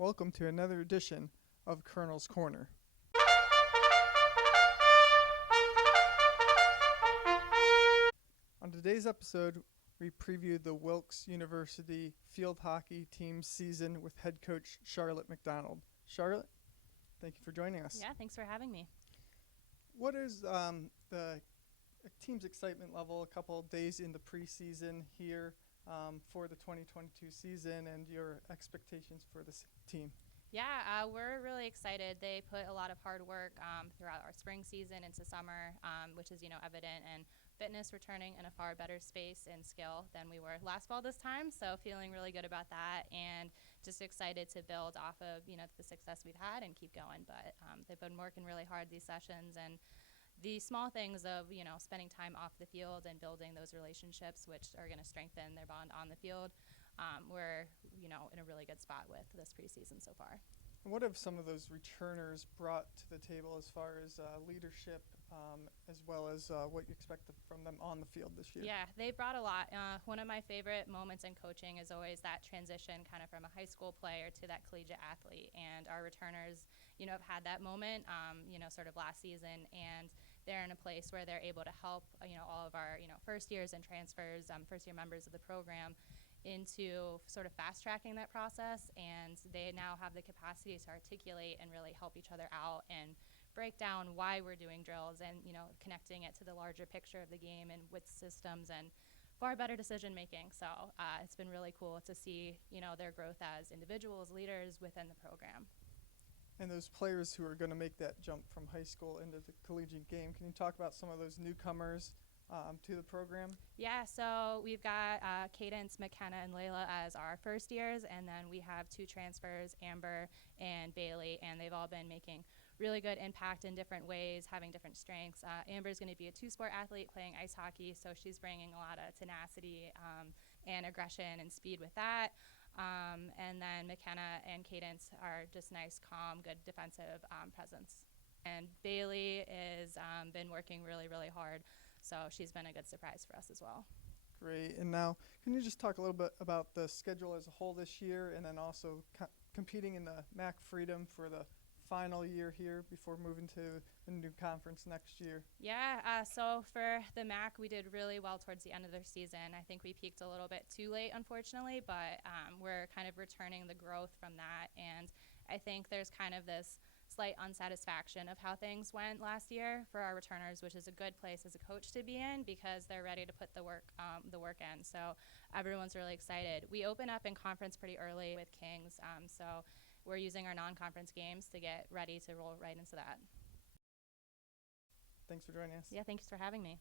Welcome to another edition of Colonel's Corner. On today's episode, we preview the Wilkes University field hockey team's season with head coach Charlotte MacDonald. Charlotte, thank you for joining us. Yeah, thanks for having me. What is the team's excitement level a couple of days in the preseason here for the 2022 season and your expectations for this team? Yeah, we're really excited. They put a lot of hard work throughout our spring season into summer, which is, evident, and fitness returning in a far better space and skill than we were last fall this time. So feeling really good about that and just excited to build off of, the success we've had and keep going. But they've been working really hard these sessions, and the small things of, spending time off the field and building those relationships, which are going to strengthen their bond on the field. We're, in a really good spot with this preseason so far. And what have some of those returners brought to the table as far as leadership, as well as what you expect from them on the field this year? Yeah, they brought a lot. One of my favorite moments in coaching is always that transition kind of from a high school player to that collegiate athlete. And our returners, have had that moment, sort of last season. And they're in a place where they're able to help, all of our, first years and transfers, first year members of the program into sort of fast tracking that process, and they now have the capacity to articulate and really help each other out and break down why we're doing drills and connecting it to the larger picture of the game and with systems and far better decision making. So it's been really cool to see their growth as individuals, leaders within the program. And those players who are going to make that jump from high school into the collegiate game, can you talk about some of those newcomers to the program? Yeah, so we've got Cadence, McKenna, and Layla as our first years, and then we have two transfers, Amber and Bailey, and they've all been making really good impact in different ways, having different strengths. Amber's going to be a two-sport athlete playing ice hockey, so she's bringing a lot of tenacity and aggression and speed with that. And then McKenna and Cadence are just nice, calm, good defensive presence. And Bailey is been working really, really hard. So she's been a good surprise for us as well. Great. And now, can you just talk a little bit about the schedule as a whole this year, and then also competing in the MAC Freedom for the final year here before moving to the new conference next year? Yeah, so for the MAC, we did really well towards the end of their season. I think we peaked a little bit too late, unfortunately, but we're kind of returning the growth from that. And I think there's kind of this slight unsatisfaction of how things went last year for our returners, which is a good place as a coach to be in because they're ready to put the work in. So everyone's really excited. We open up in conference pretty early with Kings, so we're using our non-conference games to get ready to roll right into that. Thanks for joining us. Yeah, thanks for having me.